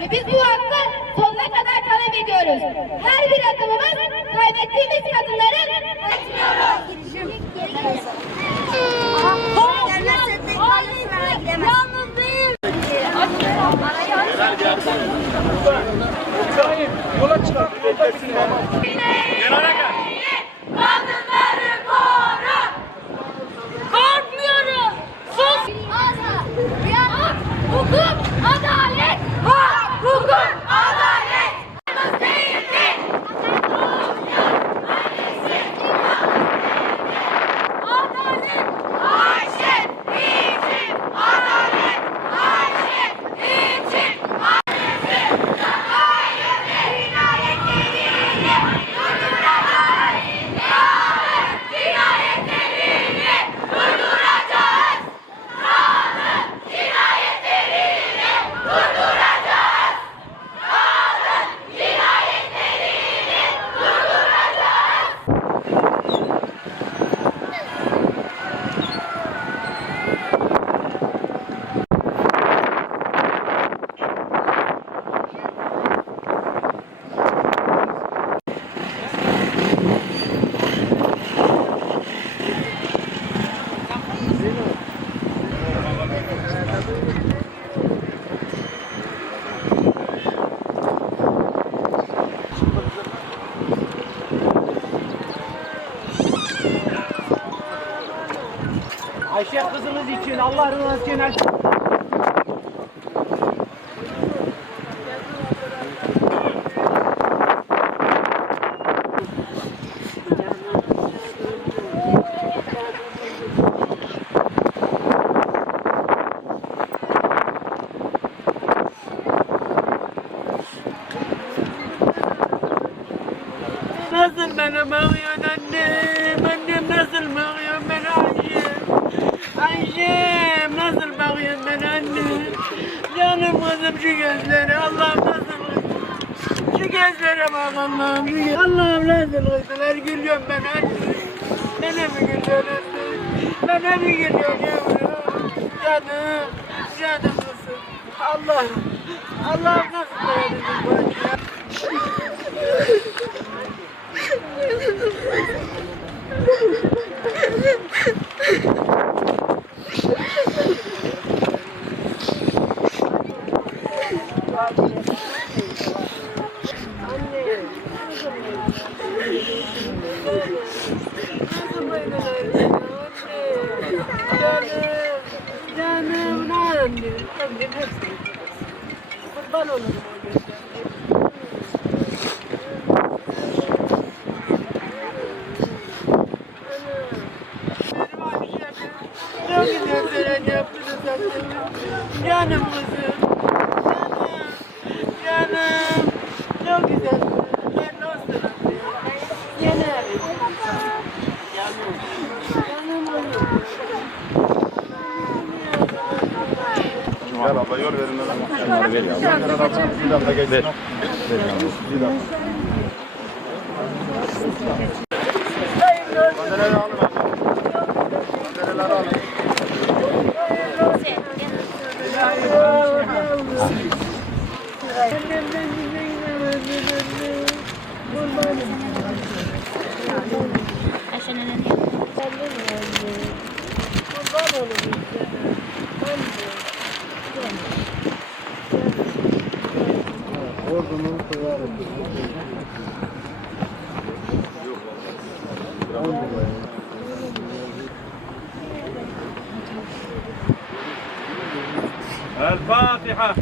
ve biz bu hakkı sonuna kadar talep ediyoruz. Her bir adımımız kaybettiğimiz kadınların Yalnız değil. Kadınları Ayşe kızımız için Allah rızası için Nasıl bana bakıyorsun annem? Annem nasıl Ayşe? Ayşem nasıl bakıyorsun bana annem? Canım kızım şu gözlere Allah'ım nasıl Şu gözlere bak Allah'ım Allah'ım nasıl kızlar gülüyorum ben anne. Bana mı gülüyorsun anne? Bana mı gülüyorsun yavrum? Canım, canım kızım. Allah'ım, Allah'ım nasıl dayanacak bu acıya? Nasıl bayılır anne? Canım, canım, ne anne? Annem hepsini. Kurban olurum o gözlerine. Canım kızım. Canım. Canım. Çok güzel. Ben olsun anne. Yener. Canım. Canım oğlum. Ver abla yol verin lan. Şunları ver ya. Bir dakika geç. Ver. Bir dakika. Bandereleri alın abla. Bandereleri alın. Annem anne. Kurban olurum الفاتحة.